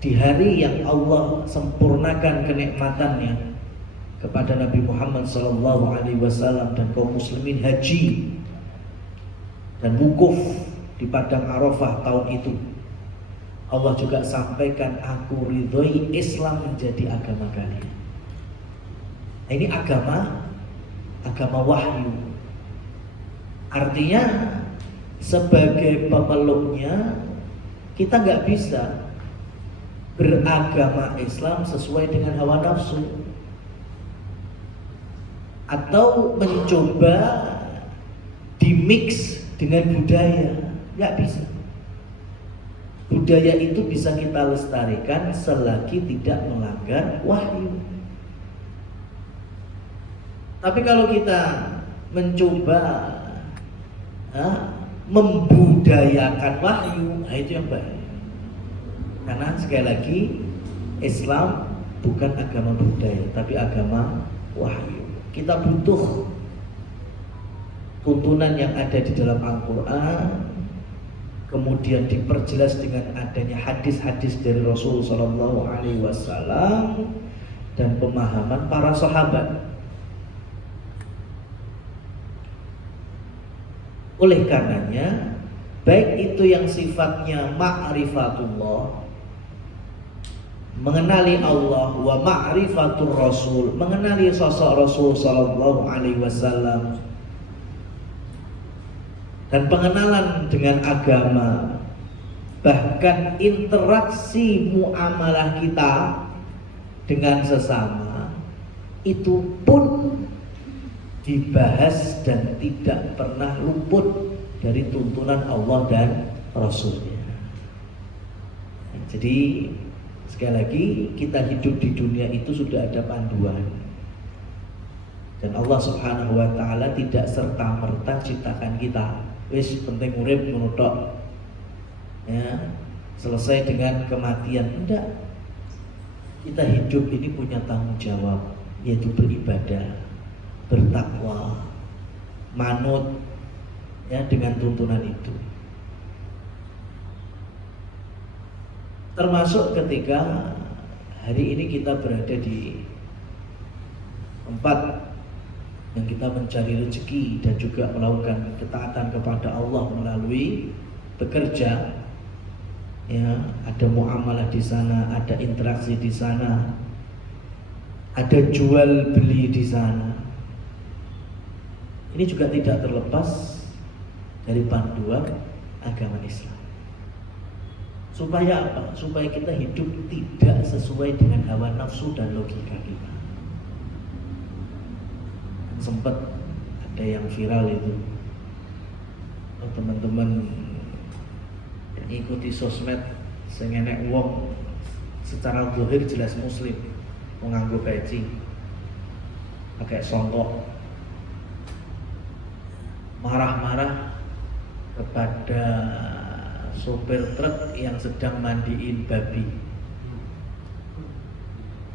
di hari yang Allah sempurnakan kenikmatannya kepada Nabi Muhammad SAW dan kaum muslimin haji dan wukuf di padang Arafah tahun itu, Allah juga sampaikan, aku ridhoi Islam menjadi agama kalian. Nah, ini agama wahyu. Artinya sebagai pemeluknya kita nggak bisa beragama Islam sesuai dengan hawa nafsu atau mencoba dimix dengan budaya, nggak bisa. Budaya itu bisa kita lestarikan selagi tidak melanggar wahyu. Tapi kalau kita mencoba membudayakan wahyu, nah itu yang baik. Karena sekali lagi Islam bukan agama budaya, tapi agama wahyu. Kita butuh tuntunan yang ada di dalam Al-Quran, kemudian diperjelas dengan adanya hadis-hadis dari Rasul SAW dan pemahaman para sahabat. Oleh karenanya, baik itu yang sifatnya ma'rifatullah, mengenali Allah, wa ma'rifatur Rasul, mengenali sosok Rasul sallallahu alaihi wasallam, dan pengenalan dengan agama, bahkan interaksi muamalah kita dengan sesama, itu pun dibahas dan tidak pernah luput dari tuntunan Allah dan Rasulnya. Jadi sekali lagi, kita hidup di dunia itu sudah ada panduan, dan Allah Subhanahu wa Ta'ala tidak serta-merta ciptakan kita wis penting urip ngono tok, ya, selesai dengan kematian. Enggak. Kita hidup ini punya tanggung jawab, yaitu beribadah, bertakwa, manut, ya, dengan tuntunan itu. Termasuk ketika hari ini kita berada di tempat yang kita mencari rezeki dan juga melakukan ketaatan kepada Allah melalui bekerja, ya, ada muamalah di sana, ada interaksi di sana, ada jual beli di sana. Ini juga tidak terlepas dari panduan agama Islam. Supaya apa? Supaya kita hidup tidak sesuai dengan hawa nafsu dan logika kita. Sempat ada yang viral itu, teman-teman yang ikuti sosmed, sing enek wong secara zahir jelas muslim, nganggo peci, pakai songkok, marah-marah kepada sopir truk yang sedang mandiin babi,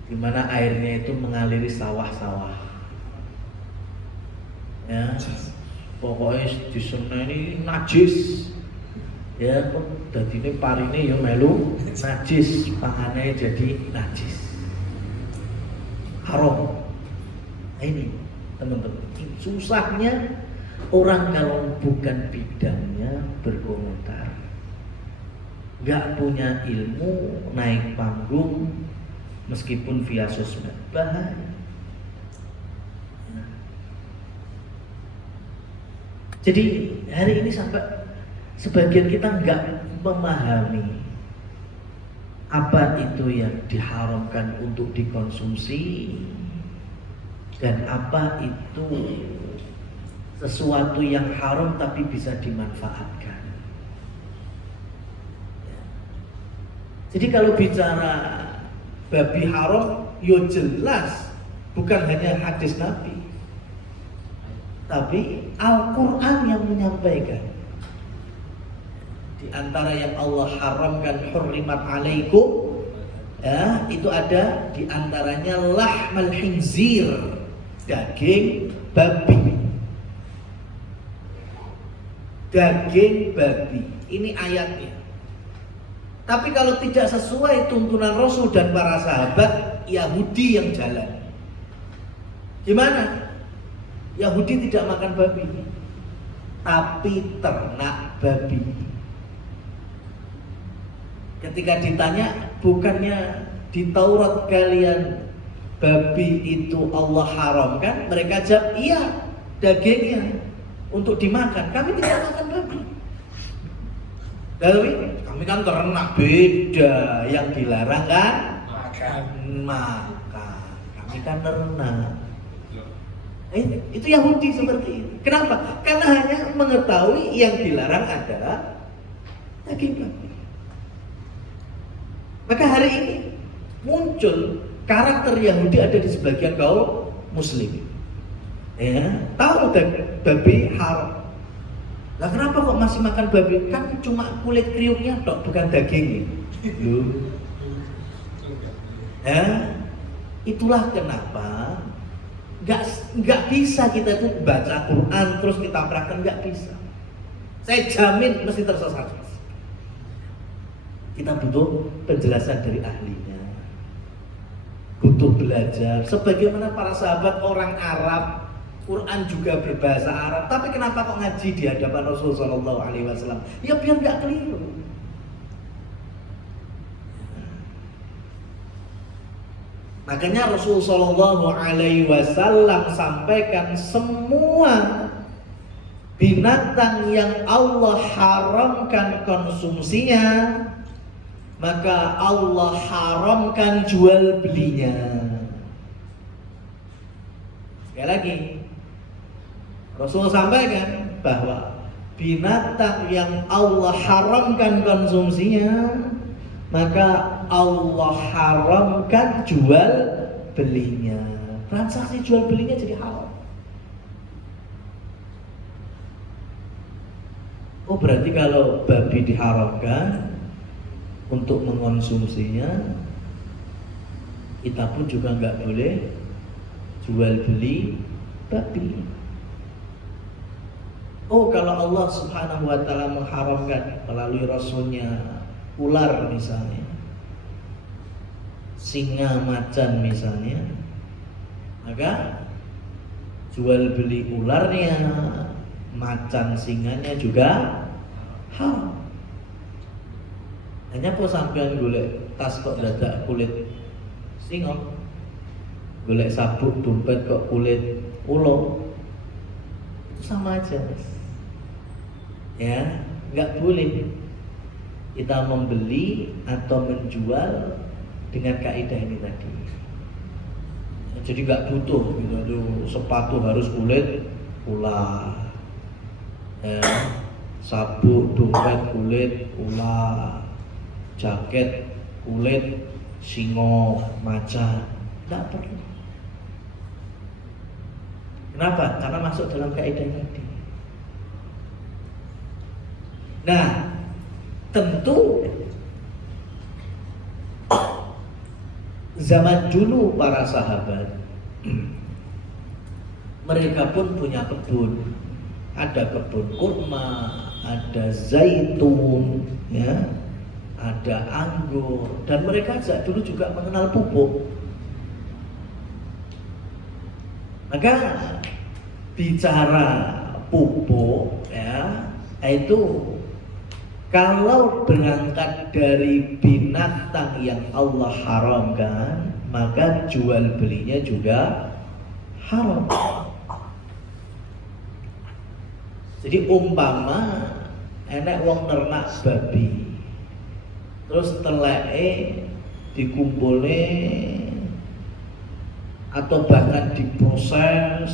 di mana airnya itu mengaliri sawah-sawah. Ya, pokoknya di sana ini najis, ya, kok dadine parine ya melu najis, pangannya jadi najis, haram. Nah, ini teman-teman, susahnya orang kalau bukan bidangnya berkomentar, nggak punya ilmu, naik panggung meskipun via sosmed, bahaya. Jadi hari ini sampai sebagian kita nggak memahami apa itu yang diharamkan untuk dikonsumsi dan apa itu sesuatu yang haram tapi bisa dimanfaatkan. Jadi kalau bicara babi haram, yo jelas bukan hanya hadis Nabi, tapi Al-Quran yang menyampaikan. Di antara yang Allah haramkan, hurrimat alaikum, ya, itu ada di antaranya lahmal khinzir, daging babi. Daging babi, ini ayatnya. Tapi kalau tidak sesuai tuntunan Rasul dan para sahabat, Yahudi yang jalan. Gimana? Yahudi tidak makan babi, tapi ternak babi. Ketika ditanya, bukannya di Taurat kalian babi itu Allah haramkan? Mereka jawab, iya, dagingnya untuk dimakan. Kami tidak makan babi. Tapi kami kan ternak, beda. Yang dilarang kan makan. Kami kan ternak. Itu Yahudi seperti itu. Kenapa? Karena hanya mengetahui yang dilarang adalah daging babi. Maka hari ini muncul karakter Yahudi ada di sebagian kaum Muslim. Ya, tahu babi haram. Nah, kenapa kok masih makan babi? Kan cuma kulit kriuknya tok, bukan dagingnya. Ya, itulah kenapa nggak bisa kita itu baca Quran terus kita praktek, nggak bisa. Saya jamin mesti tersesat. Kita butuh penjelasan dari ahlinya, butuh belajar. Sebagaimana para sahabat orang Arab, Quran juga berbahasa Arab, tapi kenapa kok ngaji di hadapan Rasulullah SAW? Ya biar nggak keliru. Makanya Rasulullah SAW sampaikan semua binatang yang Allah haramkan konsumsinya, maka Allah haramkan jual belinya. Sekali lagi, Rasul sampaikan bahwa binatang yang Allah haramkan konsumsinya, maka Allah haramkan jual belinya. Transaksi jual belinya jadi haram. Oh, berarti kalau babi diharamkan untuk mengonsumsinya, kita pun juga nggak boleh jual beli babi. Oh, kalau Allah Subhanahu wa ta'ala mengharamkan melalui Rasulnya ular misalnya, singa, macan misalnya, maka jual beli ularnya, macan, singanya juga haram. Hanya kok sampean golek tas kok dadak kulit singa, golek sabuk dompet kok kulit ulo, itu sama aja, Mas. Ya, nggak boleh kita membeli atau menjual dengan kaidah ini tadi. Jadi nggak butuh gitu, sepatu harus kulit ular, ya, sabuk dompet kulit ular, jaket kulit singo, macan, nggak perlu. Kenapa? Karena masuk dalam kaidah tadi. Nah, tentu zaman dulu para sahabat mereka pun punya kebun. Ada kebun kurma, ada zaitun, ya, ada anggur, dan mereka dulu juga mengenal pupuk. Maka bicara pupuk, ya, itu kalau berangkat dari binatang yang Allah haramkan, maka jual belinya juga haram. Jadi umpama enek wong ternak babi, terus teleke dikumpulne atau bahkan diproses,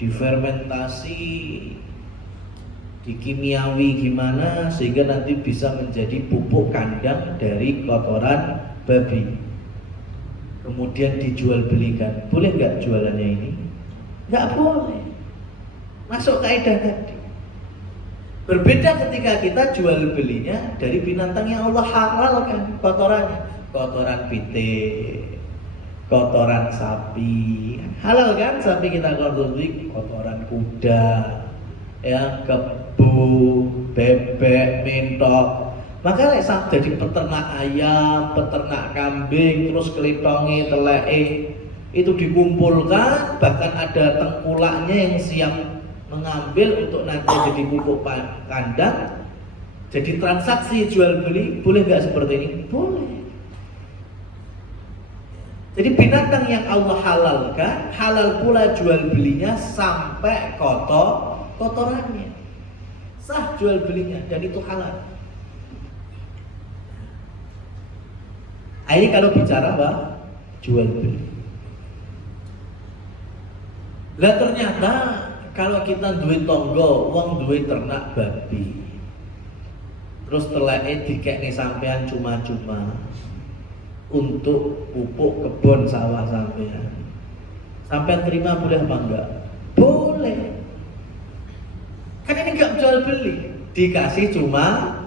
difermentasi, dikimiawi gimana sehingga nanti bisa menjadi pupuk kandang dari kotoran babi, kemudian dijual belikan. Boleh nggak jualannya ini? Nggak boleh. Masuk kaidah tadi. Berbeda ketika kita jual belinya dari binatang yang Allah halalkan kotorannya, kotoran pitik, kotoran sapi, halal kan sapi kita konsumsi, kotoran kuda, ya, kebu, bebek, mentok, Maka lek sak dadi peternak ayam, peternak kambing, terus kelitonge, teleke itu dikumpulkan, bahkan ada tengkulaknya yang siap mengambil untuk nanti jadi pupuk kandang. Jadi transaksi jual beli boleh nggak seperti ini? Boleh. Jadi binatang yang Allah halalkan, halal pula jual belinya sampai kotorannya. Sah jual belinya dan itu halal. Ini kalau bicara apa? Jual beli. Lah ternyata kalau kita duit tonggo, wong duit ternak babi. Terus teleke dikekne sampean cuma-cuma untuk pupuk kebun sawah sampean. Sampean terima boleh apa enggak? Boleh. Kan ini enggak jual beli, dikasih cuma.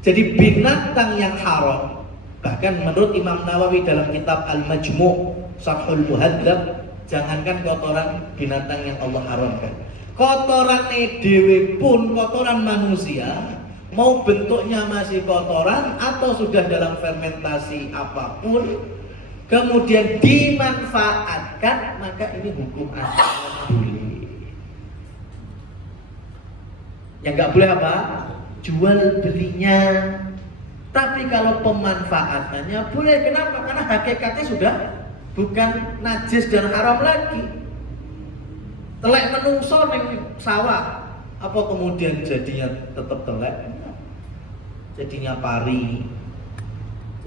Jadi binatang yang haram, bahkan menurut Imam Nawawi dalam kitab Al-Majmu' Syarhul Muhadzab, jangankan kotoran binatang yang Allah haramkan, kotoran dhewe pun, kotoran manusia, mau bentuknya masih kotoran atau sudah dalam fermentasi apapun, kemudian dimanfaatkan, maka ini hukum asal boleh. Yang nggak boleh apa? Jual belinya. Tapi kalau pemanfaatannya boleh. Kenapa? Karena hakikatnya sudah bukan najis dan haram lagi. Telek menungso ning sawah, apa kemudian jadinya tetap telek? Jadinya pari,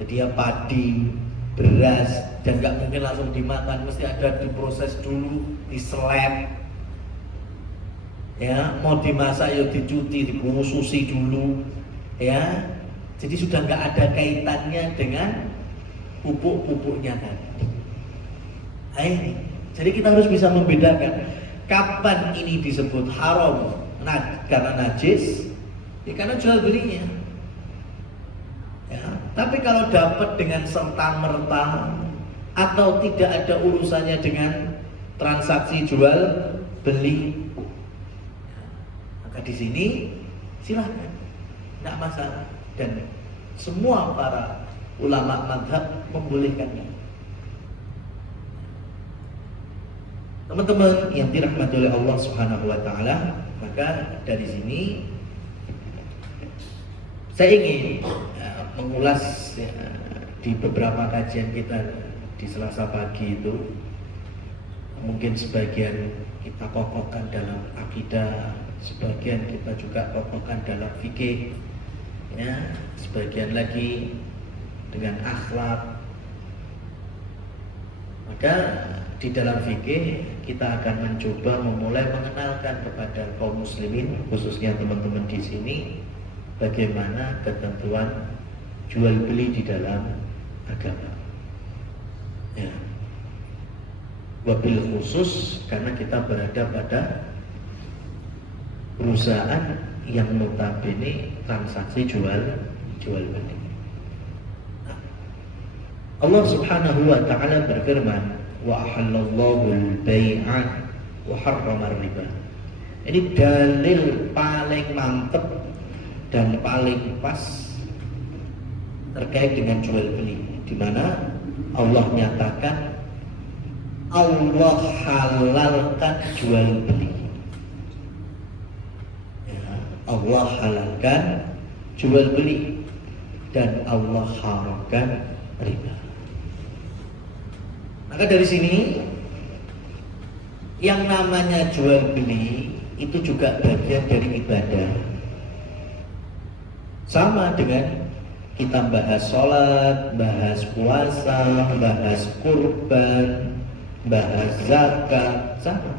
jadinya padi, beras, dan nggak mungkin langsung dimakan, mesti ada diproses dulu, diseleb, ya, mau dimasak ya dicuci, dibususi dulu, ya. Jadi sudah nggak ada kaitannya dengan pupuk-pupuknya tadi. Jadi kita harus bisa membedakan kapan ini disebut haram karena najis, ya karena jual belinya. Ya, tapi kalau dapat dengan serta-merta atau tidak ada urusannya dengan transaksi jual beli, maka di sini silahkan, tidak masalah, dan semua para ulama mazhab membolehkannya. Teman-teman yang dirahmati oleh Allah Subhanahu wa taala, maka dari sini saya ingin mengulas di beberapa kajian kita di Selasa pagi itu, mungkin sebagian kita kokohkan dalam akidah, sebagian kita juga kokohkan dalam fikih, ya, sebagian lagi dengan akhlak. Maka di dalam fikih kita akan mencoba memulai mengenalkan kepada kaum muslimin, khususnya teman-teman di sini, bagaimana ketentuan jual beli di dalam agama. Ya. Wabil khusus karena kita berada pada perusahaan yang notabene transaksi jual beli. Allah Subhanahu wa taala berfirman, wa ahallallahu al-bai'a wa harrama riba. Ini dalil paling mantep dan paling pas terkait dengan jual beli, di mana Allah nyatakan Allah halalkan jual beli. Ya, Allah halalkan jual beli dan Allah haramkan riba. Maka dari sini yang namanya jual beli itu juga bagian dari ibadah. Sama dengan kita bahas sholat, bahas puasa, bahas kurban, bahas zakat, sama.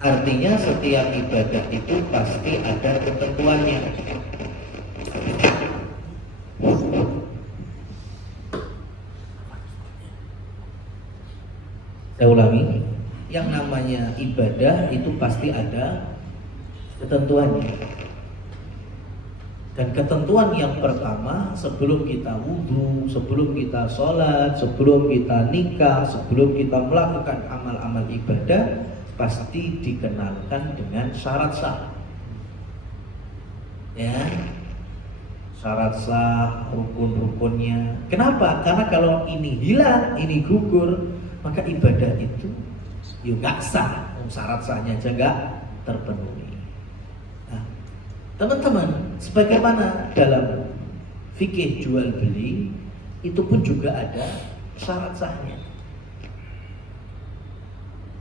Artinya setiap ibadah itu pasti ada ketentuannya. Saya ulangi, yang namanya ibadah itu pasti ada ketentuannya. Dan ketentuan yang pertama, sebelum kita wudhu, sebelum kita sholat, sebelum kita nikah, sebelum kita melakukan amal-amal ibadah, pasti dikenalkan dengan syarat sah. Ya, syarat sah, rukun-rukunnya. Kenapa? Karena kalau ini hilang, ini gugur, maka ibadah itu yuk nggak sah. Syarat sahnya aja nggak terpenuhi. Nah, teman-teman, sebagaimana dalam fikih jual beli itu pun juga ada syarat sahnya.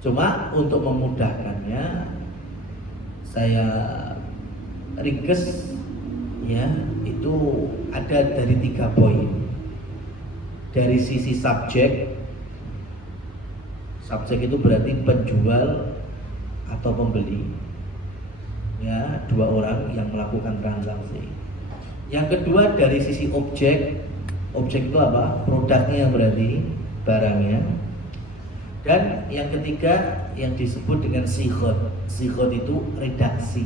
Cuma untuk memudahkannya saya ringkes ya, itu ada dari 3 poin. Dari sisi subjek itu berarti penjual atau pembeli ya, 2 orang yang melakukan transaksi. Yang kedua dari sisi objek itu apa? Produknya berarti barangnya. Dan yang ketiga yang disebut dengan sighot itu redaksi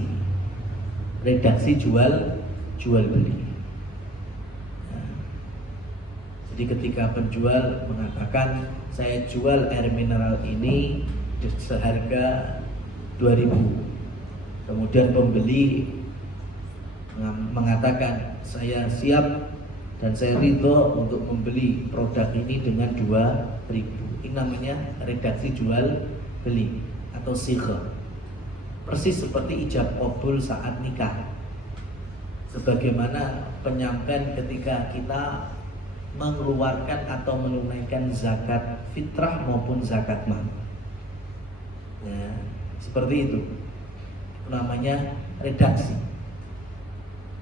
jual beli. Nah, jadi ketika penjual mengatakan saya jual air mineral ini seharga 2.000, kemudian pembeli mengatakan saya siap dan saya ridho untuk membeli produk ini dengan 2.000. Ini namanya redaksi jual beli atau sighah. Persis seperti ijab qabul saat nikah. Sebagaimana penyampaian ketika kita mengeluarkan atau menunaikan zakat fitrah maupun zakat mal. Ya, seperti itu. Namanya redaksi.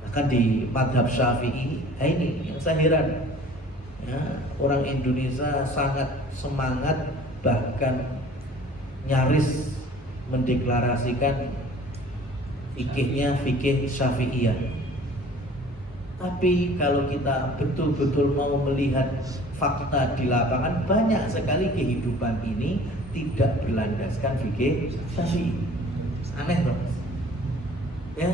Bahkan di madhab Syafi'i, ini yang saya heran. Ya, orang Indonesia sangat semangat, bahkan nyaris mendeklarasikan fikihnya fikih Syafi'iyah. Tapi kalau kita betul-betul mau melihat fakta di lapangan, banyak sekali kehidupan ini tidak berlandaskan fikih Syafi'i. Aneh dong. Ya.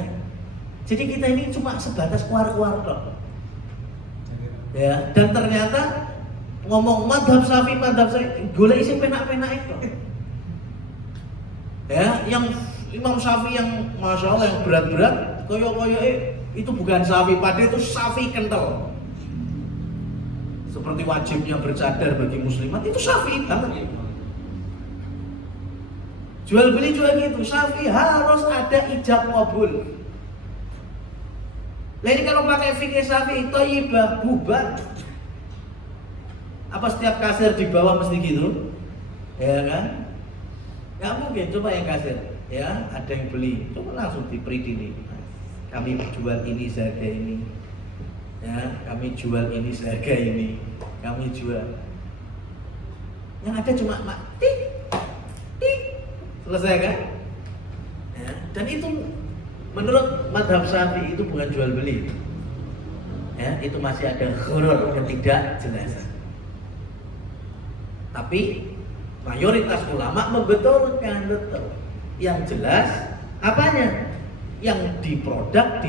Jadi kita ini cuma sebatas kuar-kuar dong. Ya, dan ternyata ngomong madhab Syafi'i, golek isi penak-penak itu. Ya, yang Imam Syafi'i yang masya Allah yang berat-berat, koyo-koyo itu bukan Syafi'i, padahal itu Syafi'i kental. Seperti wajibnya bercadar bagi muslimat, itu Syafi'i banget. Jual beli juga gitu, Syafi'i harus ada ijab qabul. Nah ini kalau pakai fikih Syafi'i, thayyibah, bubar. Apa setiap kasir di bawah mesti gitu? Ya kan? Nggak mungkin, coba yang kasir. Ya, ada yang beli, coba langsung dipredini. Kami jual ini seharga ini. Ya, kami jual ini seharga ini. Kami jual. Yang ada cuma tik, selesai kan? Ya, dan itu menurut madhab Syafi'i itu bukan jual beli. Ya, itu masih ada ghurur, ketidakjelasan. Tapi mayoritas ulama membetulkan betul. Yang jelas apanya? Yang di produk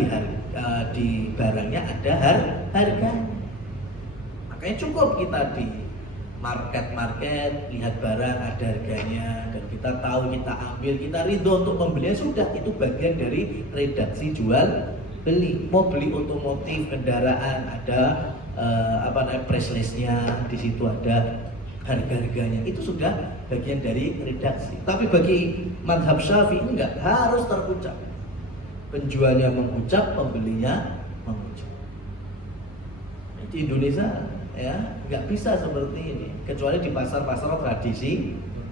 di barangnya ada harga. Makanya cukup kita di market lihat barang ada harganya dan kita tahu, kita ambil, kita ridho untuk membelinya, sudah itu bagian dari redaksi jual beli. Mau beli otomotif, kendaraan, ada press list-nya, di situ ada harga-harganya, itu sudah bagian dari redaksi. Tapi bagi madhab Syafi'i enggak, harus terucap. Penjualnya mengucap, pembelinya mengucap. Di Indonesia ya nggak bisa seperti ini, kecuali di pasar-pasar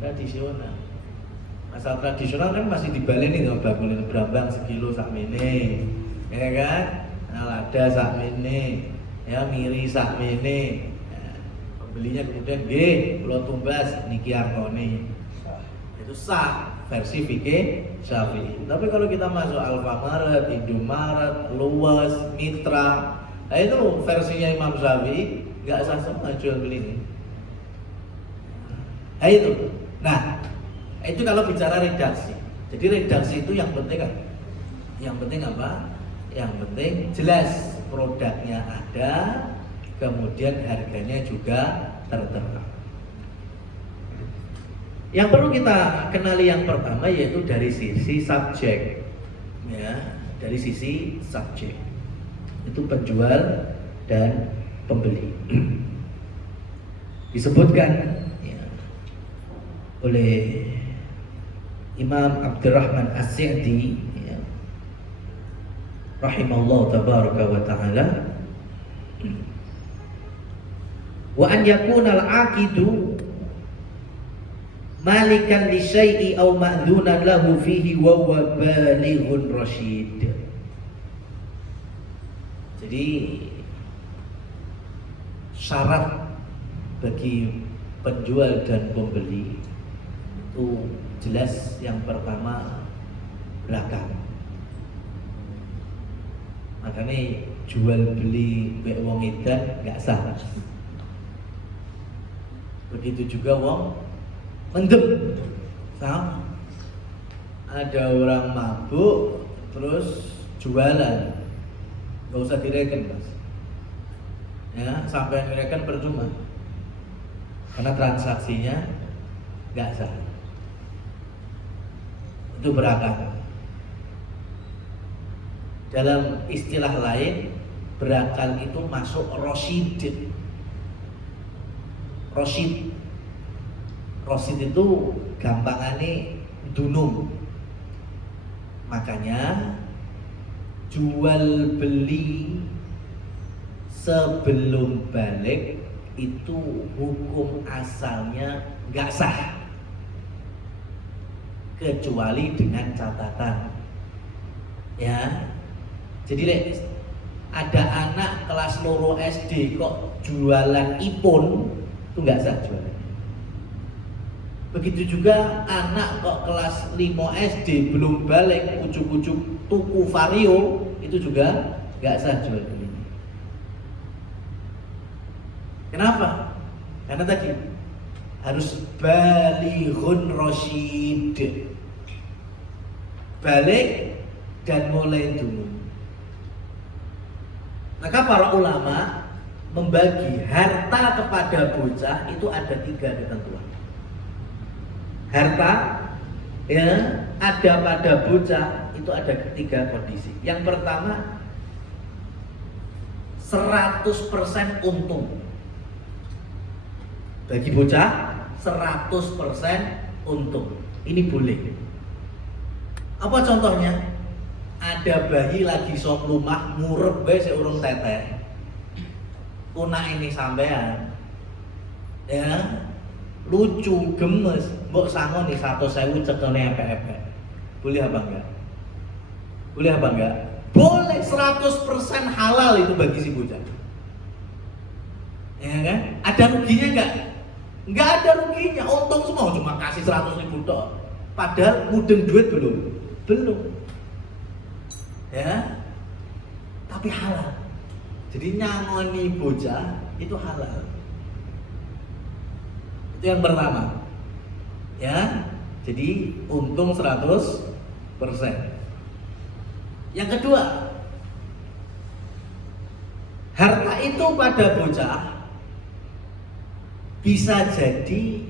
tradisional. Pasar tradisional kan masih dibaleni sama bakulin brambang sekilo sakmene, ya kan? Lada sakmene, ya miri sakmene. Pembelinya kemudian kula tumbas niki artone. Itu sah versi fikih Syafi'i. Tapi kalau kita masuk Alfamaret, Indomaret, Luas, Mitra, nah itu versinya Imam Syafi'i, nggak sah semua jual beli ini. Nah itu. Nah, itu kalau bicara redaksi. Jadi redaksi itu yang penting kan? Yang penting apa? Yang penting jelas produknya ada, kemudian harganya juga tertera. Yang perlu kita kenali yang pertama yaitu dari sisi subjek, ya, dari sisi subjek. Itu penjual dan pembeli. Disebutkan ya, oleh Imam Abdurrahman As-Sa'di ya, rahimahullah tabaraka wa ta'ala, wa an yakuna al-aqidu malikan li syai'i aw ma'dhunan lahu fihi wa huwa balighun rasyid. Jadi syarat bagi penjual dan pembeli itu jelas. Yang pertama berakal. Makanya jual beli mbek wong edan gak sah. Begitu juga wong mendem sama. Ada orang mabuk terus jualan, gak usah direken mas. Ya, sampai direken percuma, karena transaksinya gak sah. Itu berakal. Dalam istilah lain, berakal itu masuk rosyid. Rosyid itu gampangannya dunum. Makanya jual beli sebelum balik itu hukum asalnya nggak sah, kecuali dengan catatan ya. Jadi ada anak kelas loro SD kok jualan ipon, itu nggak sah jualan. Begitu juga anak kok kelas 5 SD belum balik ujuk-ujuk tuku vario, itu juga nggak sah jual beli. Kenapa? Karena tadi harus balighun rasyid, balik dan mulai dulu. Maka para ulama membagi harta kepada bocah itu ada 3 ketentuan. Harta ya ada pada bocah itu ada 3 kondisi. Yang pertama 100% untung. Bagi bocah 100% untung. Ini boleh. Apa contohnya? Ada bayi lagi sok lumah murep bae sik urung teteh. Kunak ini sampean. Ya. Lucu, gemes, mbok sangon nih 100.000 cekene epek-epek. Boleh apa enggak? Boleh apa enggak? Boleh, 100% halal itu bagi si bocah. Ya kan? Ada ruginya enggak? Enggak ada ruginya, untung semua, cuma kasih 100.000 tok. Padahal mudeng duit belum? Belum. Ya. Tapi halal. Jadi nyangoni bocah itu halal. Itu yang pertama. Ya. Jadi untung 100%. Yang kedua, harta itu pada bocah bisa jadi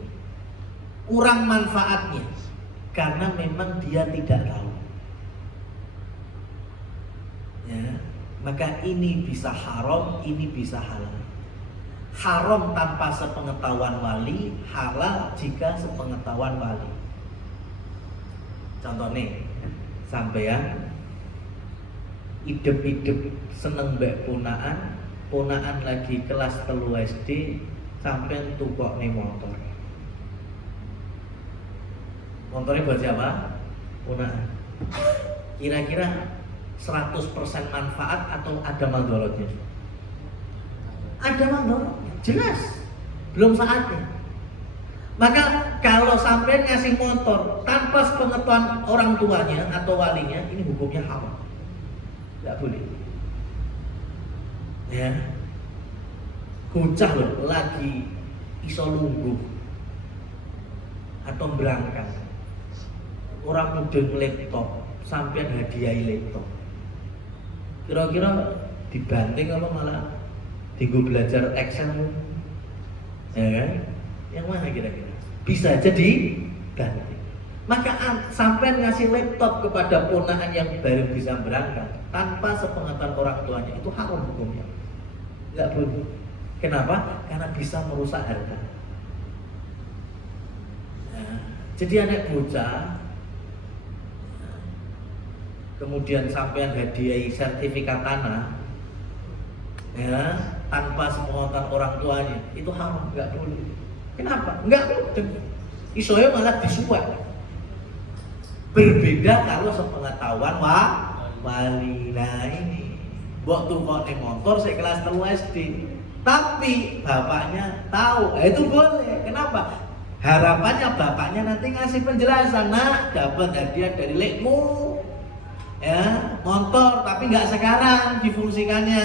kurang manfaatnya karena memang dia tidak tahu. Ya, maka ini bisa haram, ini bisa halal. Haram tanpa sepengetahuan wali, halal jika sepengetahuan wali. Contohnya, sampean idep-idep seneng mbek ponaan, ponaan lagi kelas 3 SD, sampean tukokne motor. Motornya buat siapa? Ponaan. Kira-kira 100% manfaat atau ada mandorotnya? Ada mandorotnya, jelas. Belum saatnya. Maka kalau sampai ngasih motor tanpa sepengetahuan orang tuanya atau walinya, ini hukumnya haram. Tidak boleh. Ya. Bocah loh, lagi iso lungguh atau berangkat. Orang muda laptop, sampai hadiah laptop. Kira-kira dibanting apa malah tinggal belajar Excel? Ya kan? Yang mana kira-kira? Bisa jadi banting. Maka sampai ngasih laptop kepada ponakan yang baru bisa berangkat tanpa sepengetahuan orang tuanya, itu haram hukumnya. Nggak boleh. Kenapa? Karena bisa merusak harta. Nah, jadi anak bocah kemudian sampean hadiahi sertifikat tanah, ya, tanpa sepengetahuan orang tuanya, itu haram, nggak boleh. Kenapa? Nggak boleh. Isoyo malah disuap. Berbeda kalau sepengetahuan wali. Nah ini mbok tukokne motor saya kelas 3 SD, tapi bapaknya tahu, itu boleh. Kenapa? Harapannya bapaknya nanti ngasih penjelasan, nak dapat hadiah dari lekmu, ya motor, tapi nggak sekarang difungsikannya.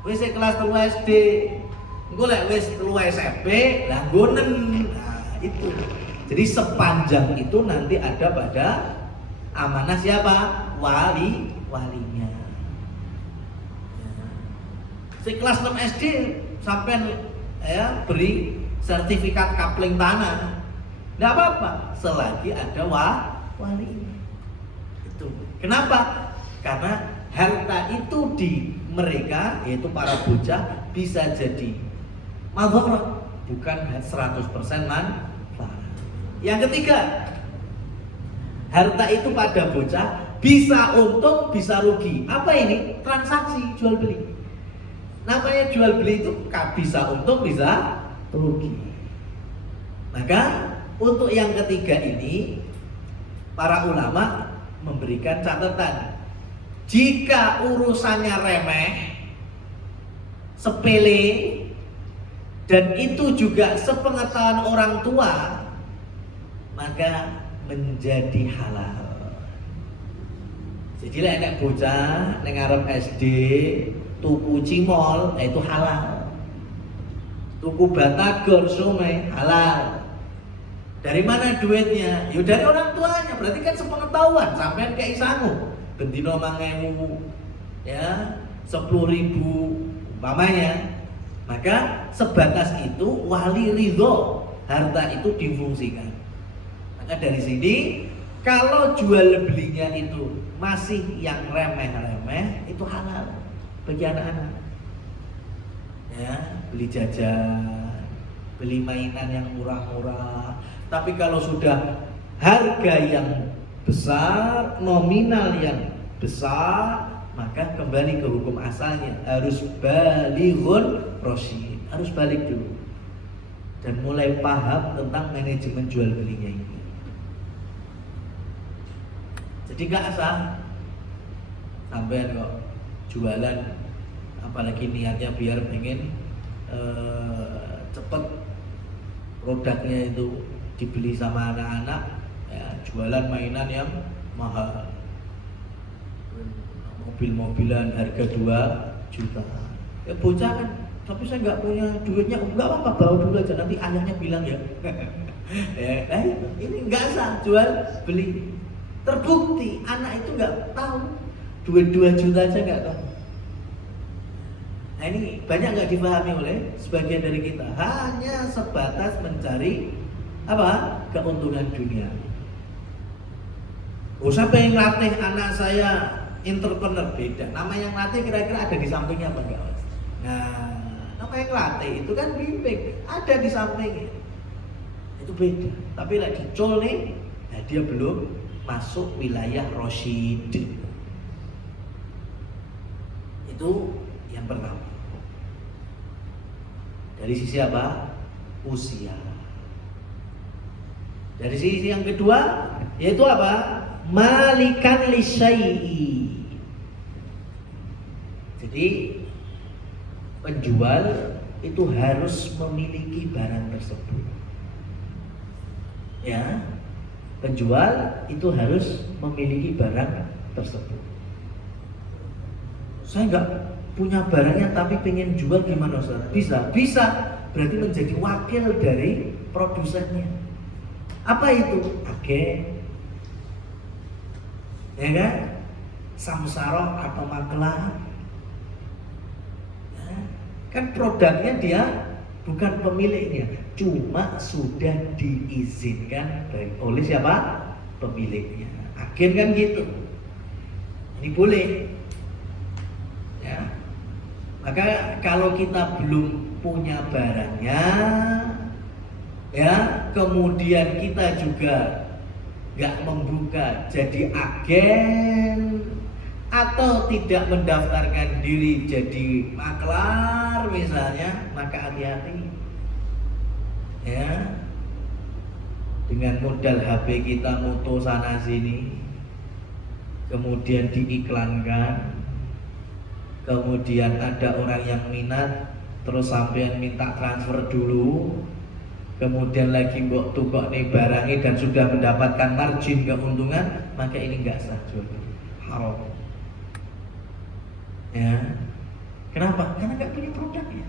Wis kelas 3 SD, engko lek wis 3 SMP lah gonen. Nah itu. Jadi sepanjang itu nanti ada pada amanah siapa? Walinya. Si kelas 6 SD sampai ya beri sertifikat kapling tanah, nggak apa-apa selagi ada walinya. Itu. Kenapa? Karena harta itu di mereka, yaitu para bocah, bisa jadi madharat, bukan 100% manfaat. Yang ketiga, harta itu pada bocah bisa untung, bisa rugi. Apa ini? Transaksi jual beli. Namanya jual beli itu bisa untung, bisa rugi. Maka untuk yang ketiga ini, para ulama memberikan catatan. Jika urusannya remeh, sepele, dan itu juga sepengetahuan orang tua, maka menjadi halal. Jadi lah anak bocah neng arep SD tuku cimol, itu halal. Tuku batagor somai halal. Dari mana duitnya? Ya dari orang tuanya. Berarti kan sepengetahuan. Sampean kayak sangu bendino 5.000, ya 10.000 umpamanya. Maka sebatas itu wali ridho, harta itu difungsikan. Maka dari sini kalau jual belinya itu masih yang remeh-remeh, itu halal bagi anak-anak. Ya, beli jajan, beli mainan yang murah-murah. Tapi kalau sudah harga yang besar, nominal yang besar, maka kembali ke hukum asalnya, harus balighun rasyid, harus balik dulu dan mulai paham tentang manajemen jual belinya ini. Jadi gak sah sampai kok jualan, apalagi niatnya biar pengen cepet produknya itu dibeli sama anak-anak, ya, jualan mainan yang mahal, mobil-mobilan harga 2 juta. Ya bocah kan, tapi saya nggak punya duitnya, nggak apa-apa, bawa dulu aja, nanti ayahnya bilang ya. Ya, ini nggak sah jual beli. Terbukti anak itu nggak tahu, duit 2 juta aja nggak tahu. Nah ini banyak nggak dipahami oleh sebagian dari kita, hanya sebatas mencari apa? Keuntungan dunia. Usah pengen latih anak saya entrepreneur, beda. Nama yang latih kira-kira ada di sampingnya apa enggak? Nah, nama yang latih itu kan bimbing, ada di sampingnya. Itu beda. Tapi lagi dicol nih, nah dia belum masuk wilayah rasyid. Itu yang pertama. Dari sisi apa? Usia. Dari sisi yang kedua, yaitu apa? Malikan lisyai'i. Jadi penjual itu harus memiliki barang tersebut. Ya, penjual itu harus memiliki barang tersebut. Saya nggak punya barangnya tapi pengen jual, gimana Ustaz? Bisa. Berarti menjadi wakil dari produsennya. Apa itu? Agen, ya kan? Samsara atau makelar. Ya, kan produknya dia bukan pemiliknya, cuma sudah diizinkan oleh siapa? pemiliknya. Agen kan gitu. Ini boleh. Ya. Maka kalau kita belum punya barangnya, ya, kemudian kita juga nggak membuka jadi agen atau tidak mendaftarkan diri jadi maklar misalnya, maka hati-hati. Ya. Dengan modal HP kita moto sana sini, kemudian diiklankan, kemudian ada orang yang minat, terus sampean minta transfer dulu, kemudian lagi mbok tukok nih barangnya dan sudah mendapatkan margin keuntungan, maka ini enggak sah jual beli, haram. Ya, kenapa? Karena enggak punya produknya.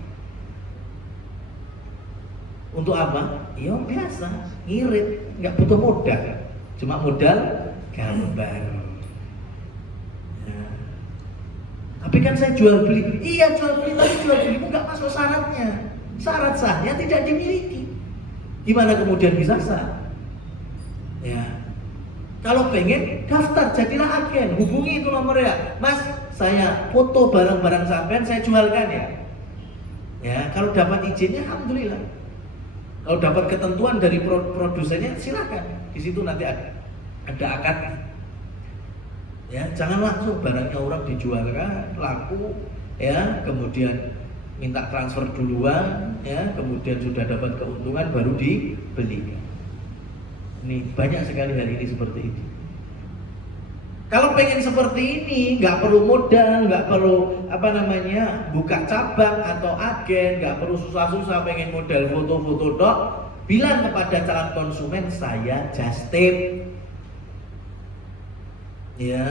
Untuk apa? Ya biasa, ngirit, nggak butuh modal, cuma modal gambar. Ya. Tapi kan saya jual beli, iya jual beli, tapi jual beli itu nggak masuk syaratnya. Syarat sahnya tidak dimiliki. Gimana kemudian bisa sah? Ya, kalau pengen daftar jadilah agen, hubungi itu nomornya, Mas. Saya foto barang-barang sampean, saya jualkan ya. Ya, kalau dapat izinnya, alhamdulillah. Kalau dapat ketentuan dari produsennya, silakan. Di situ nanti ada akad. Ya, jangan langsung barangnya orang dijualkan, laku, ya, kemudian minta transfer duluan, ya, kemudian sudah dapat keuntungan baru dibeli. Ini banyak sekali hari ini seperti itu. Kalau pengen seperti ini, nggak perlu modal, nggak perlu buka cabang atau agen, nggak perlu susah-susah pengen modal foto-foto dok. Bilang kepada calon konsumen, saya just tip, ya,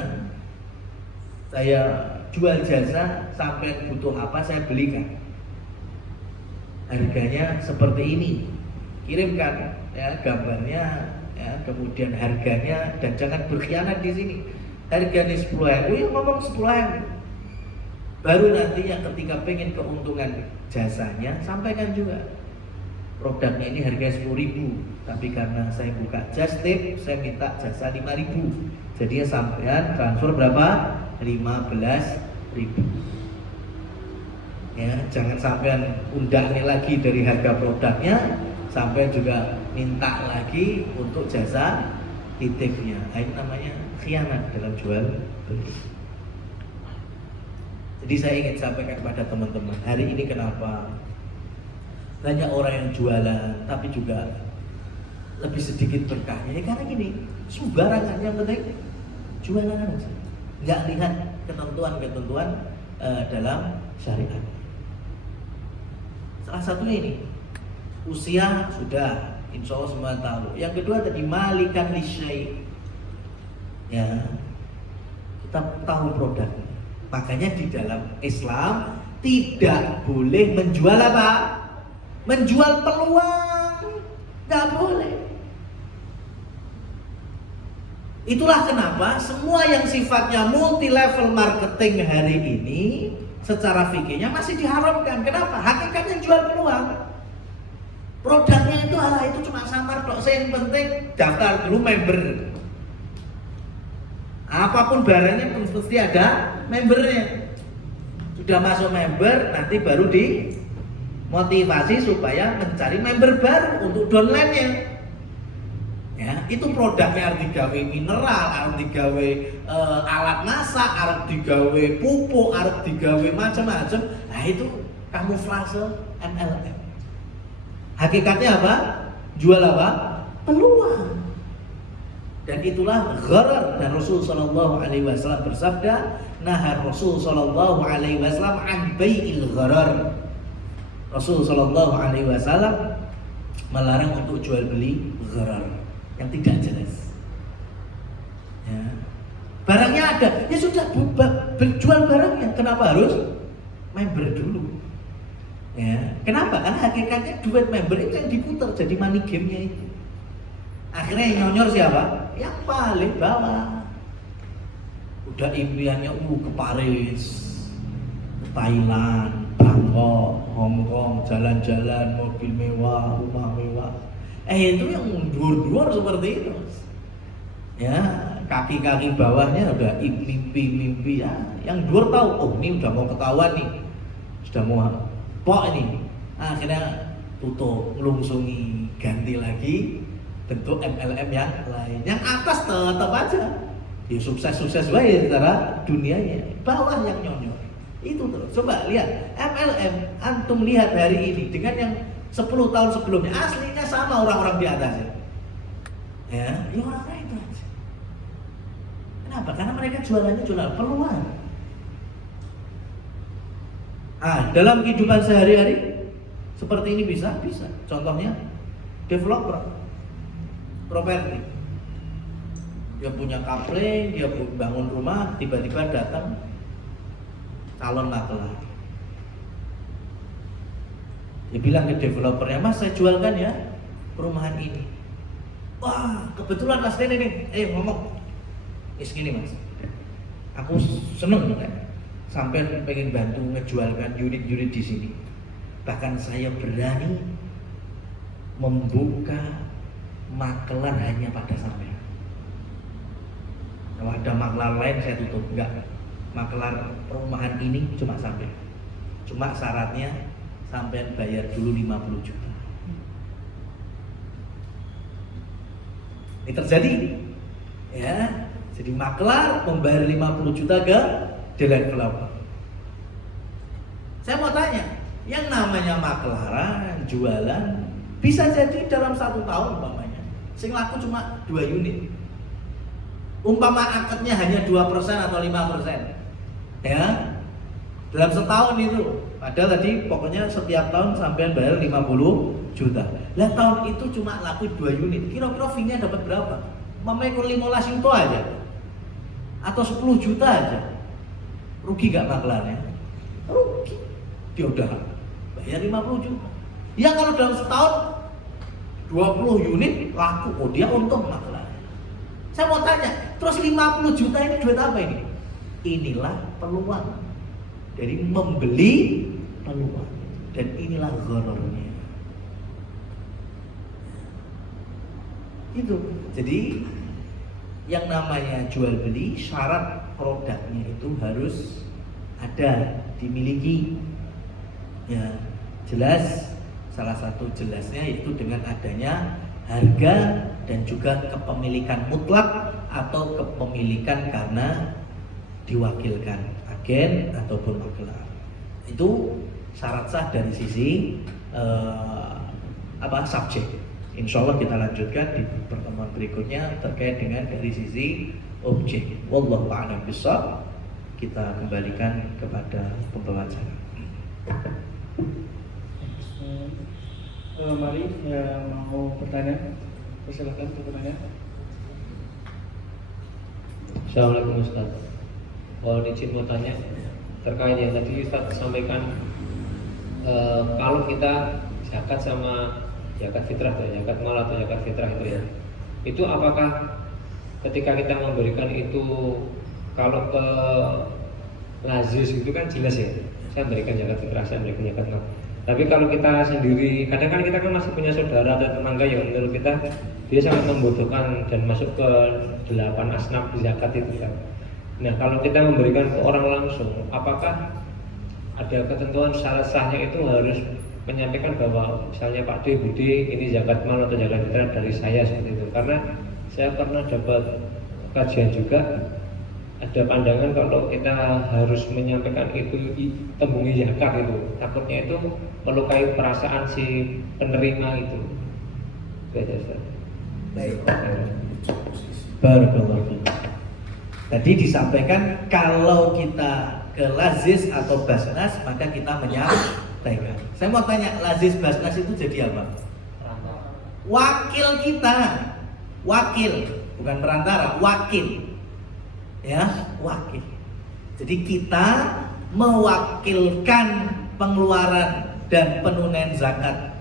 saya jual jasa, sampai butuh apa saya belikan. Harganya seperti ini, kirimkan ya gambarnya, ya, kemudian harganya, dan jangan berkhianat di sini. Harganya 10.000, ya ngomong 10.000. Baru nantinya ketika pengen keuntungan jasanya, sampaikan juga produknya ini harga 10.000, tapi karena saya buka just tip, saya minta jasa 5.000. Jadi sampean transfer berapa? 15.000. Ya, jangan sampean undangnya lagi dari harga produknya, sampai juga minta lagi untuk jasa titipnya. Ini namanya khianat dalam jual beli. Jadi saya ingin sampaikan kepada teman-teman, hari ini kenapa banyak orang yang jualan tapi juga lebih sedikit berkahnya? Ya karena gini, sembarangan, yang penting jualan aja, nggak lihat ketentuan-ketentuan dalam syariat. Salah satunya ini, usia sudah, insya Allah semua tahu. Yang kedua tadi, malikan lisyai, ya, kita tahu produknya. Makanya di dalam Islam tidak boleh menjual apa? Menjual peluang, nggak boleh. Itulah kenapa semua yang sifatnya multi level marketing hari ini secara fikihnya masih diharamkan. Kenapa? Hakikatnya jual peluang. Produknya itu itu cuma samar tok. Yang penting daftar dulu member. Apapun barangnya mesti ada membernya. Sudah masuk member, nanti baru dimotivasi supaya mencari member baru untuk downline-nya. Ya, itu produknya arep digawe mineral, arep digawe alat masak, arep digawe pupuk, arep digawe macam-macam. Nah, itu kamuflase MLM. Hakikatnya apa? Jual apa? Peluang. Dan itulah gharar, dan Rasul sallallahu alaihi wasallam bersabda, nahar Rasul sallallahu alaihi wasallam an bai'il gharar. Rasul sallallahu alaihi wasallam melarang untuk jual beli gharar yang tidak jelas. Ya. Barangnya ada, ya sudah jual barangnya. Kenapa harus member dulu? Ya. Kenapa? Karena hakikatnya duit member itu yang diputar jadi money game-nya itu. Akhirnya yang nyonyor siapa? Yang paling bawah. Udah impiannya ke Paris, ke Thailand, Bangkok, Hong Kong, jalan-jalan, mobil mewah, rumah mewah. Itu yang dur-dur seperti itu. Ya, kaki-kaki bawahnya udah mimpi-mimpi ya. Yang dua tahu, oh ini udah mau ketahuan nih, sudah mau pok ini. Akhirnya tutup, ngelungsungi, ganti lagi bentuk MLM yang lain. Yang atas tetap aja, ya sukses-sukses baik secara dunianya. Bawah yang nyonyor. Itu terus. Coba lihat MLM, antum lihat hari ini dengan yang 10 tahun sebelumnya, aslinya sama orang-orang di atas ya. Ya orang-orang itu aja. Kenapa? Karena mereka jualannya jualan peluang. Dalam kehidupan sehari-hari seperti ini bisa. Contohnya developer properti. Dia punya kapling, dia bangun rumah, tiba-tiba datang calon makelar. Dia bilang ke developernya, "Mas, saya jualkan ya perumahan ini." Wah, kebetulan Mas Den ini, ngomong. Gini Mas, aku seneng kan, sampai pengen bantu ngejualkan unit-unit di sini. Bahkan saya berani membuka makelar hanya pada sampean. Kalau ada makelar lain saya tutup, enggak. Makelar perumahan ini cuma sampean. Cuma syaratnya sampean bayar dulu 50 juta. Ini terjadi, ya. Jadi makelar membayar 50 juta ke developer. Saya mau tanya, yang namanya makelaran, jualan, bisa jadi dalam 1 tahun umpamanya, sing laku cuma 2 unit. Umpama akadnya hanya 2% atau 5%, ya. Dalam setahun itu, padahal tadi pokoknya setiap tahun sampean bayar 50 juta. Lah tahun itu cuma laku 2 unit. Kira-kira fee-nya dapat berapa? Mamanya kurang 15 juta aja. Atau 10 juta aja. Rugi gak makelarnya? Rugi. Dia udah bayar 50 juta. Ya kalau dalam setahun 20 unit laku, oh dia untung makelar. Saya mau tanya, terus 50 juta ini duit apa ini? Inilah peluang dari membeli peluang. Dan inilah gharornya. Itu. Jadi yang namanya jual beli, syarat produknya itu harus ada, dimiliki. Ya, jelas. Salah satu jelasnya yaitu dengan adanya harga dan juga kepemilikan mutlak atau kepemilikan karena diwakilkan agen ataupun makelar. Itu syarat sah dari sisi subjek. Insya Allah kita lanjutkan di pertemuan berikutnya terkait dengan dari sisi objek. Wallahu a'lam bishawab. Kita kembalikan kepada pembawa acara. Mari yang mau bertanya, persilakan bertanya. Assalamualaikum Ustaz. Mohon izin mau tanya terkait yang tadi Ustaz sampaikan, kalau kita zakat sama zakat fitrah atau zakat mal atau zakat fitrah itu apakah ketika kita memberikan itu, kalau ke lazis itu kan jelas ya, saya berikan zakat fitrah, saya berikan zakat mal. Tapi kalau kita sendiri, kadang kan kita kan masih punya saudara atau tetangga yang menurut kita dia sangat membutuhkan dan masuk ke 8 asnaf zakat itu kan. Nah kalau kita memberikan ke orang langsung, apakah ada ketentuan syarat sahnya itu harus menyampaikan bahwa misalnya Pak D, Bu D, ini zakat mal atau zakat fitrah dari saya seperti itu? Karena saya pernah dapat kajian juga, ada pandangan kalau kita harus menyampaikan itu tembungi zakat itu, takutnya itu melukai perasaan si penerima itu. Itu aja Ustaz. Baik. Barakallahu fiik. Tadi disampaikan kalau kita ke lazis atau basnas maka kita menyampaikan. Saya mau tanya, lazis basnas itu jadi apa? Wakil kita, wakil, bukan perantara, wakil. Ya, wakil. Jadi kita mewakilkan pengeluaran dan penunaian zakat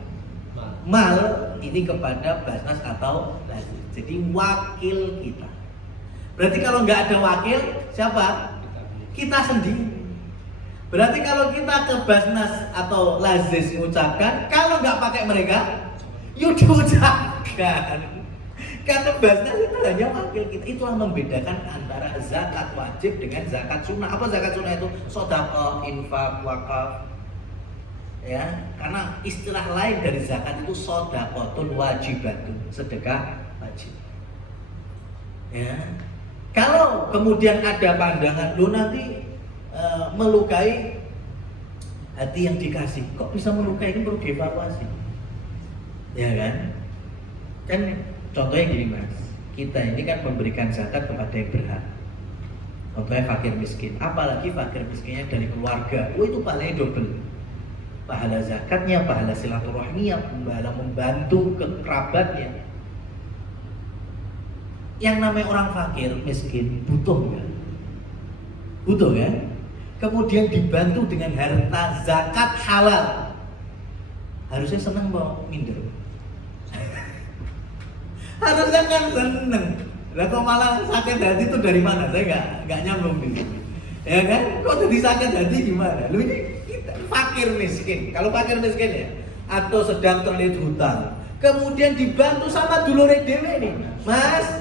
mal ini kepada basnas atau lazis. Jadi wakil kita. Berarti kalau nggak ada wakil, siapa? Kita sendiri. Berarti kalau kita ke basnas atau lazis mengucapkan, kalau nggak pakai mereka, yuk diucapkan. Karena basnas itu hanya wakil kita. Itulah membedakan antara zakat wajib dengan zakat sunnah. Apa zakat sunnah itu? Sedekah, infak, wakaf. Ya, karena istilah lain dari zakat itu sedekahun wajibatun, sedekah wajib. Ya. Kalau kemudian ada pandangan lu nanti melukai hati yang dikasih, kok bisa melukai, ini perlu dievaluasi. Ya kan? Kan contohnya gini Mas, kita ini kan memberikan zakat kepada yang berhak. Contohnya fakir miskin, apalagi fakir miskinnya dari keluarga, itu pahalanya double. Pahala zakatnya, pahala silaturahminya, pahala membantu ke kerabatnya. Yang namanya orang fakir miskin butuh kan? Butuh kan? Kemudian dibantu dengan harta zakat halal, harusnya senang mau minder. Harusnya kan seneng. Lah kok malah sakit hati itu dari mana? Saya nggak nyambung di sini. Ya kan? Kok jadi sakit hati gimana? Lu ini kita fakir miskin. Kalau fakir miskin ya, atau sedang terlilit hutang, kemudian dibantu sama dulure dhewe nih. Mas,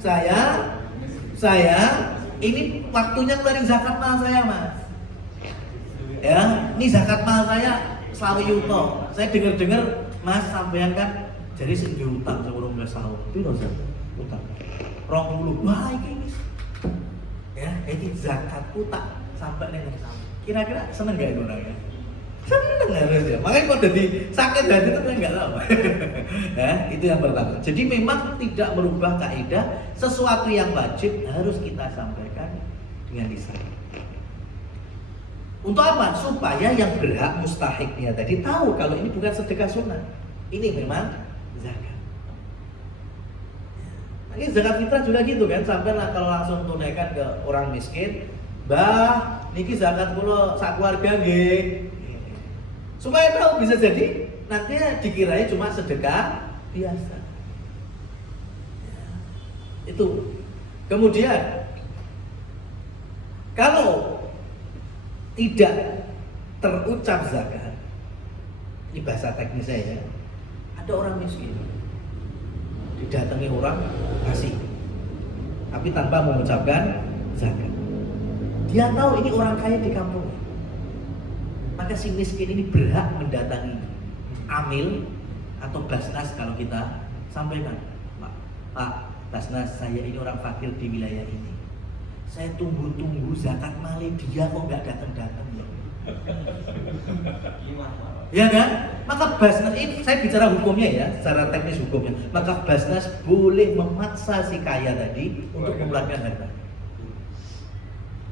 saya ini waktunya keluarin zakat mal saya, Mas. Ya, ini zakat mal saya selawe yuto. Saya dengar-dengar Mas sampean kan jadi sing diutang sebelum nggak sahur. Piro zakat utang? 20. Wah, ini ya, ini zakatku tak sampai nang sama. Kira-kira seneng gak itu orangnya? Seneng harusnya. Makanya kok jadi sakit hati itu kan nggak tahu. Ya, itu yang pertama. Jadi memang tidak merubah kaidah, sesuatu yang wajib harus kita sampaikan dengan lisan. Untuk apa? Supaya yang berhak mustahiknya tadi tahu kalau ini bukan sedekah sunnah. Ini memang zakat. Ini zakat fitrah juga gitu kan, sampai lah kalau langsung tunaikan ke orang miskin, Mbah, niki zakat kula sak keluarga nggih. Supaya tahu, bisa jadi nantinya dikiranya cuma sedekah biasa. Itu. Kemudian kalau tidak terucap zakat, ini bahasa teknisnya ya, ada orang miskin didatangi orang kasih, tapi tanpa mengucapkan zakat. Dia tahu ini orang kaya di kampung, maka si miskin ini berhak mendatangi amil atau basnas. Kalau kita sampaikan, Pak basnas, saya ini orang fakir di wilayah ini, saya tunggu-tunggu zakat mali dia kok nggak datang-datang ya. Ya kan? Maka basnas ini, saya bicara hukumnya ya, secara teknis hukumnya. Maka basnas boleh memaksa si kaya tadi untuk mengeluarkan harta.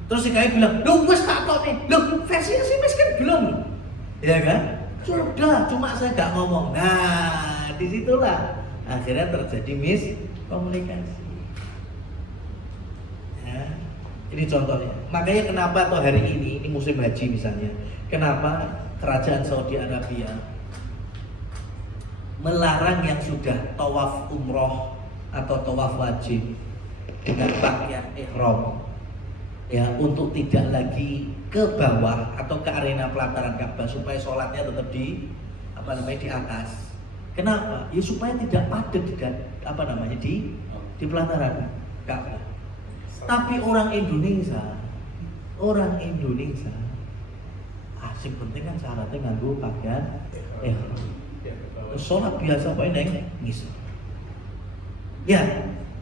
Terus si kaya bilang, "Loh, wes tak tok nih. Loh, versinya si miskin belum." Ya kan? Sudah, cuma saya nggak ngomong. Nah, disitulah akhirnya terjadi miskomunikasi. Ya, ini contohnya. Makanya kenapa toh hari ini musim haji misalnya, kenapa Kerajaan Saudi Arabia melarang yang sudah tawaf umroh atau tawaf wajib dengan pakaian ihram ya, untuk tidak lagi ke bawah atau ke arena pelataran Ka'bah, supaya sholatnya tetap di di atas. Kenapa? Ya supaya tidak padat di pelataran Ka'bah. Tapi orang Indonesia asing penting kan syaratnya nganggo pakaian sholat biasa pakai neng ngisor. Ya,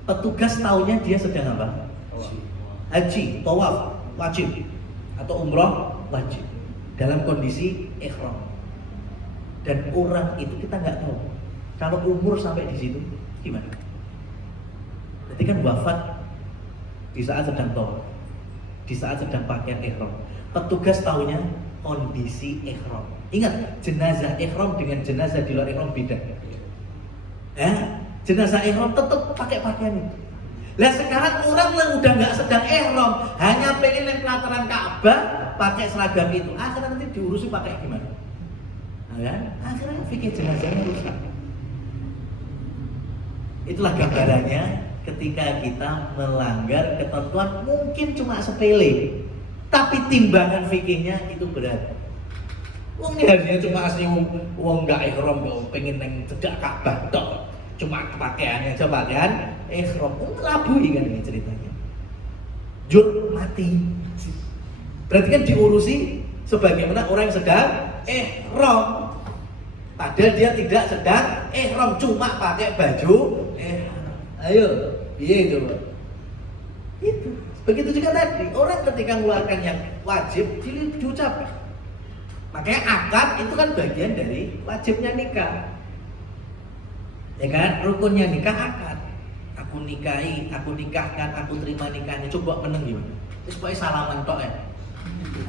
petugas taunya dia sedang apa? Haji, tawaf wajib atau umroh wajib dalam kondisi ihram. Dan orang itu kita nggak tahu kalau umur sampai di situ gimana. Berarti kan wafat di saat sedang tawaf, di saat sedang pakaian ihram. Petugas taunya kondisi ihram. Ingat, jenazah ihram dengan jenazah di luar ihram beda. Jenazah ihram tetap pakai pakaian itu. Lah sekarang orang yang udah nggak sedang ihram, hanya pengen yang pelataran Ka'bah pakai seragam itu, akhirnya nanti diurusi pakai gimana? Akhirnya fikih jenazahnya rusak. Itulah gambarannya ketika kita melanggar ketentuan mungkin cuma sepele, tapi timbangan fikihnya itu berat. Wong ini hadiahnya cuma asli wong nggak ihram, pengen neng cedak Ka'bah tok. cuma pakaiannya aja pakaian ihram, ngelabui kan ini ceritanya. Jur mati. Berarti kan diurusi sebagaimana orang yang sedang ihram. Padahal dia tidak sedang ihram, cuma pakai baju ihram. Ayo, piye coba? Itu. Begitu juga tadi, orang ketika mengeluarkan yang wajib diucapkan. Makanya akad itu kan bagian dari wajibnya nikah. Ya kan, rukunnya nikah akad. Aku nikahi, aku nikahkan, aku terima nikahnya. Coba meneng gimana? Terus pokoknya salaman tok ya.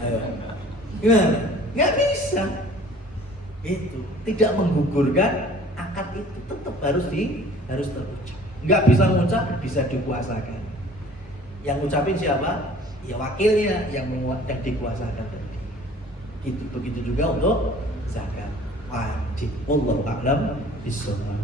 Ayo. Gimana? Nggak bisa. Itu tidak menggugurkan akad itu, tetap harus terucap. Nggak bisa ngucap, bisa dikuasakan. Yang ngucapin siapa? Ya wakilnya yang dikuasakan tadi. Gitu. Begitu juga untuk zakat wajib. Wallahu a'lam bishawab.